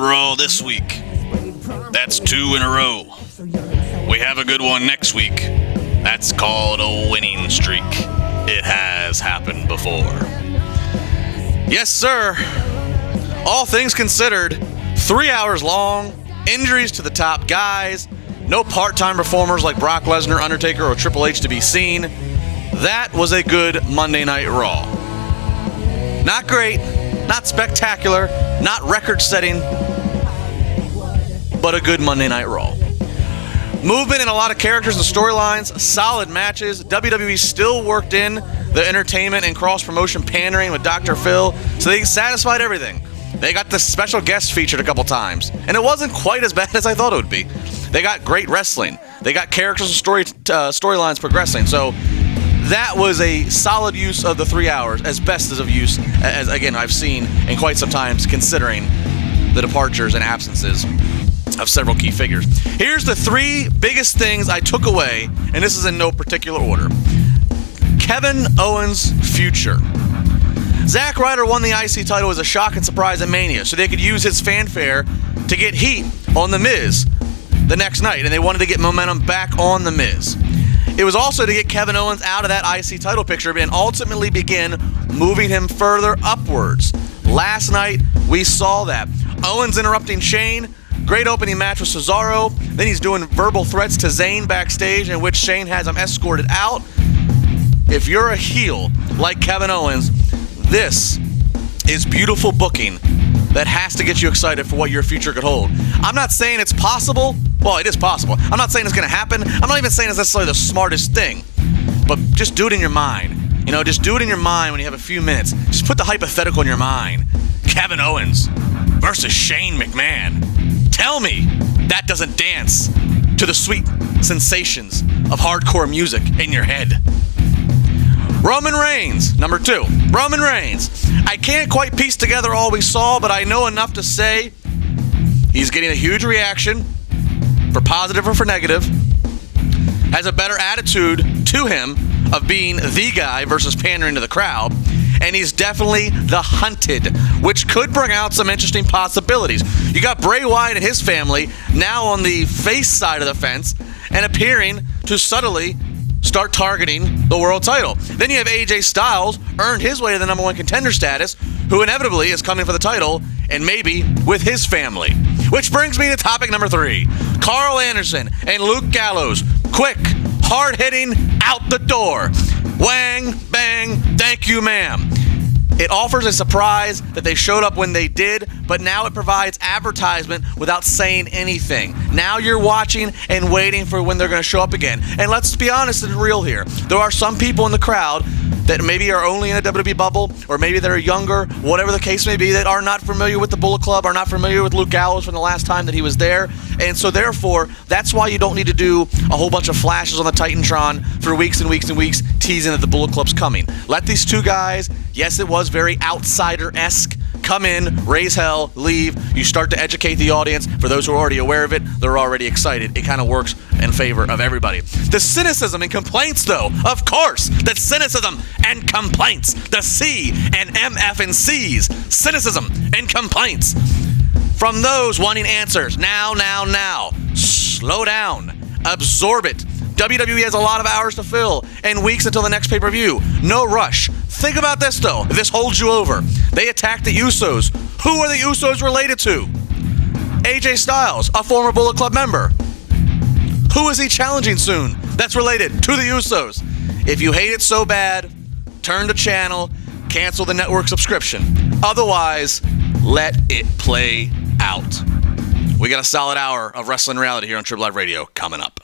good Raw this week. That's 2 in a row. We have a good one next week. That's called a winning streak. It has happened before. Yes, sir. All things considered, 3 hours long, injuries to the top guys, no part-time performers like Brock Lesnar, Undertaker, or Triple H to be seen. That was a good Monday Night Raw. Not great, not spectacular, not record-setting, but a good Monday Night Raw. Movement in a lot of characters and storylines, solid matches. WWE still worked in the entertainment and cross-promotion pandering with Dr. Phil, so they satisfied everything. They got the special guest featured a couple times, and it wasn't quite as bad as I thought it would be. They got great wrestling. They got characters and storylines progressing, so that was a solid use of the 3 hours, as best of use as, again, I've seen in quite some time, considering the departures and absences of several key figures. Here's the 3 biggest things I took away, and this is in no particular order. Kevin Owens' future. Zack Ryder won the IC title as a shock and surprise at Mania, so they could use his fanfare to get heat on The Miz the next night, and they wanted to get momentum back on The Miz. It was also to get Kevin Owens out of that IC title picture and ultimately begin moving him further upwards. Last night, we saw that. Owens interrupting Shane. Great opening match with Cesaro. Then he's doing verbal threats to Zayn backstage, in which Shane has him escorted out. If you're a heel like Kevin Owens, this is beautiful booking that has to get you excited for what your future could hold. I'm not saying it's possible. Well, it is possible. I'm not saying it's going to happen. I'm not even saying it's necessarily the smartest thing. But just do it in your mind. You know, just do it in your mind when you have a few minutes. Just put the hypothetical in your mind. Kevin Owens versus Shane McMahon. Tell me that doesn't dance to the sweet sensations of hardcore music in your head. Roman Reigns, number 2. Roman Reigns. I can't quite piece together all we saw, but I know enough to say he's getting a huge reaction, for positive or for negative. Has a better attitude to him of being the guy versus pandering to the crowd. And he's definitely the hunted, which could bring out some interesting possibilities. You got Bray Wyatt and his family now on the face side of the fence and appearing to subtly start targeting the world title. Then you have AJ Styles, earned his way to the number 1 contender status, who inevitably is coming for the title, and maybe with his family. Which brings me to topic number 3. Carl Anderson and Luke Gallows. Quick, hard-hitting, out the door. Wang, bang, thank you, ma'am. It offers a surprise that they showed up when they did, but now it provides advertisement without saying anything. Now you're watching and waiting for when they're going to show up again. And let's be honest and real here. There are some people in the crowd that maybe are only in a WWE bubble, or maybe they're younger, whatever the case may be, that are not familiar with the Bullet Club, are not familiar with Luke Gallows from the last time that he was there. And so therefore, that's why you don't need to do a whole bunch of flashes on the Titantron for weeks and weeks and weeks, teasing that the Bullet Club's coming. Let these 2 guys, yes, it was very outsider-esque, come in, raise hell, leave. You start to educate the audience. For those who are already aware of it, they're already excited. It kind of works in favor of everybody. The cynicism and complaints, though, of course, the cynicism and complaints. The C and MF and C's. Cynicism and complaints. From those wanting answers. Now. Slow down. Absorb it. WWE has a lot of hours to fill and weeks until the next pay-per-view. No rush. Think about this, though. If this holds you over, they attacked the Usos. Who are the Usos related to? AJ Styles, a former Bullet Club member. Who is he challenging soon that's related to the Usos? If you hate it so bad, turn the channel, cancel the network subscription. Otherwise, let it play out. We got a solid hour of wrestling reality here on TribLIVE Radio coming up.